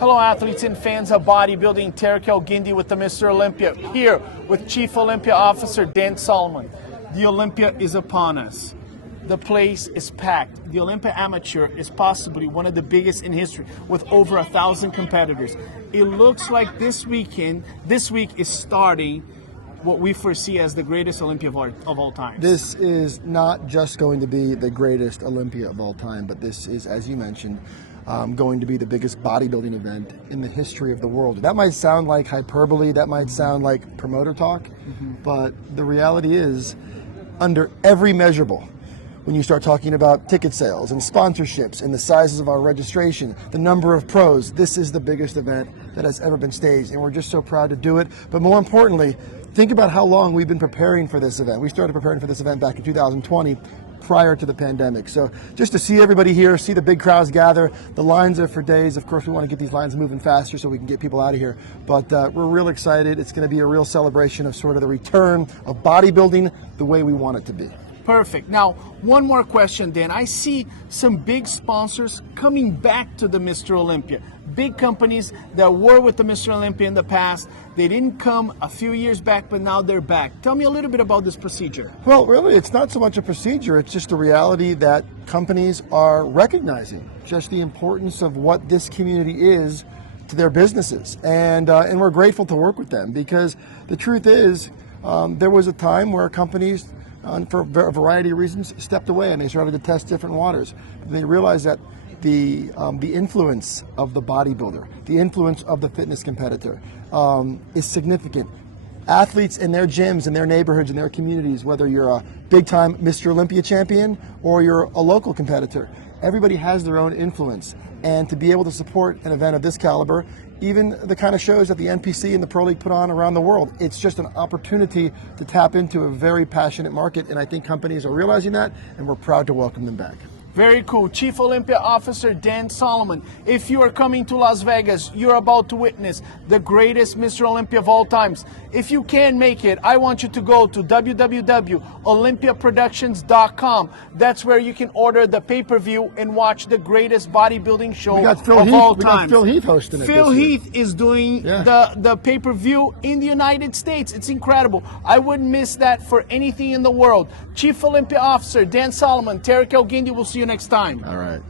Hello athletes and fans of bodybuilding, Tarek El-Guindy with the Mr. Olympia, here with Chief Olympia Officer Dan Solomon. The Olympia is upon us. The place is packed. The Olympia Amateur is possibly one of the biggest in history with over 1,000 competitors. It looks like this week is starting what we foresee as the greatest Olympia of all time. This is not just going to be the greatest Olympia of all time, but this is, as you mentioned, going to be the biggest bodybuilding event in the history of the world. That might sound like hyperbole, that might sound like promoter talk, but the reality is, under every measurable, when you start talking about ticket sales and sponsorships and the sizes of our registration, the number of pros, this is the biggest event that has ever been staged, and we're just so proud to do it. But more importantly, think about how long we've been preparing for this event. We started preparing for this event back in 2020, prior to the pandemic. So just to see everybody here, see the big crowds gather, the lines are for days. Of course, we want to get these lines moving faster so we can get people out of here. But we're real excited. It's going to be a real celebration of sort of the return of bodybuilding the way we want it to be. Perfect. Now, one more question, Dan. I see some big sponsors coming back to the Mr. Olympia. Big companies that were with the Mr. Olympia in the past. They didn't come a few years back, but now they're back. Tell me a little bit about this procedure. Well, really, it's not so much a procedure. It's just the reality that companies are recognizing just the importance of what this community is to their businesses. And we're grateful to work with them, because the truth is there was a time where companies, for a variety of reasons, stepped away and they started to test different waters. They realized that the influence of the bodybuilder, the influence of the fitness competitor is significant. Athletes in their gyms, in their neighborhoods, in their communities, whether you're a big-time Mr. Olympia champion or you're a local competitor, everybody has their own influence. And to be able to support an event of this caliber, even the kind of shows that the NPC and the Pro League put on around the world, it's just an opportunity to tap into a very passionate market, and I think companies are realizing that, and we're proud to welcome them back. Very cool. Chief Olympia Officer Dan Solomon. If you are coming to Las Vegas, you're about to witness the greatest Mr. Olympia of all times. If you can make it, I want you to go to www.olympiaproductions.com. That's where you can order the pay-per-view and watch the greatest bodybuilding show of all time. We got Phil Heath hosting it. Phil Heath is doing the pay-per-view in the United States. It's incredible. I wouldn't miss that for anything in the world. Chief Olympia Officer Dan Solomon, Tarek El-Guindy, will see you next time. All right.